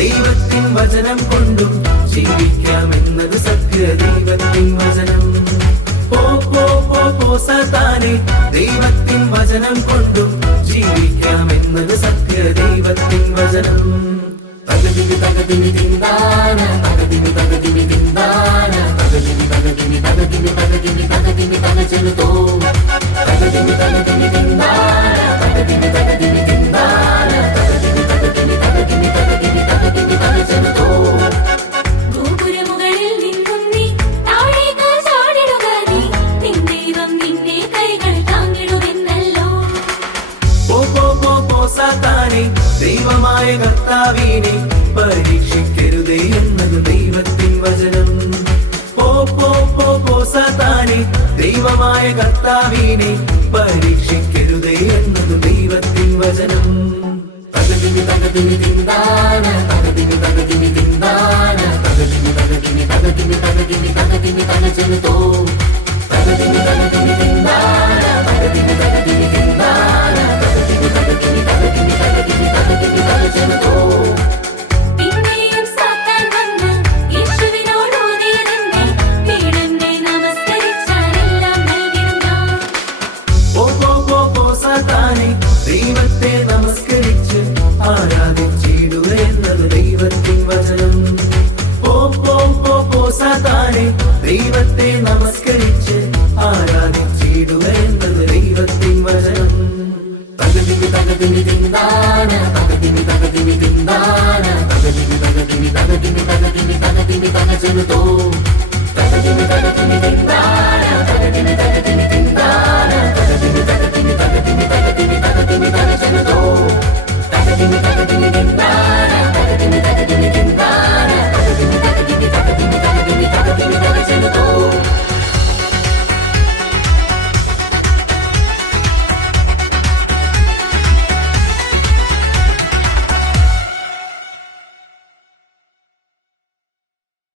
ദൈവത്തിൻ വചനം കൊണ്ടും ജീവിക്കാമെന്നത് സത്യ ദൈവത്തിൻ വചനം. സാത്താനെ ദൈവത്തിൻ വചനം കൊണ്ടും ജീവിക്കാമെന്നത് സത്യ ദൈവത്തിൻ വചനം. തകതിമി തകതിമി തിന്താന തകതിമി തകതിമി തിന്താന തകതിമി തകതിമി തകതിമി തകതിമി തകതിമി തകചെലുതോ തകതിമി തകതിമി തിന്താന തകതിമി തകതിമി തിന്താന തകതിമി തകതിമി തകതിമി തകതിമി തകതിമി തകചെലുതോ. സാത്താനെ ദൈവമായ കർത്താവിനെ പരീക്ഷിക്കരുതേ എന്നത് ദൈവത്തിൻ വചനം. സാത്താനെ ദൈവമായ കർത്താവിനെ പരീക്ഷിക്കരുതേ എന്നത് ദൈവത്തിൻ വചനം. തകതിമി തകതിമി തിന്താന തകതിമി തകതിമി തിന്താന തകതിമി തകതിമി തകതിമി തകതിമി തകതിമി തകചെലുതോ തകതിമി തകതിമി തിന്താന തകതിമി തകതിമി തിന്താന തകതിമി തകതിമി തകതിമി തകതിമി തകതിമി തകചെലുതോ. പിന്നെയും സാത്താൻ വന്ന് യേശുവിനോട് ഓതിയതെന്നെ പീഡന്നെ നമസ്കരിച്ചാലെല്ലാം നൽകിടുന്ന. സാത്താനെ ദൈവത്തെ നമസ്കരിച്ച് ആരാധിച്ചിടുക എന്നത് ദൈവത്തിൻ വചനം. സാത്താനെ ദൈവത്തെ നമസ്കരിച്ച് ആരാധിച്ചിടുക എന്നത് ദൈവത്തിൻ വചനം. തകതിമി തകതിമി തിന്താന തകതിമി തകതിമി തിന്താന തകതിമി തകതിമി തകതിമി തകതിമി തകതിമി തകചെലുതോ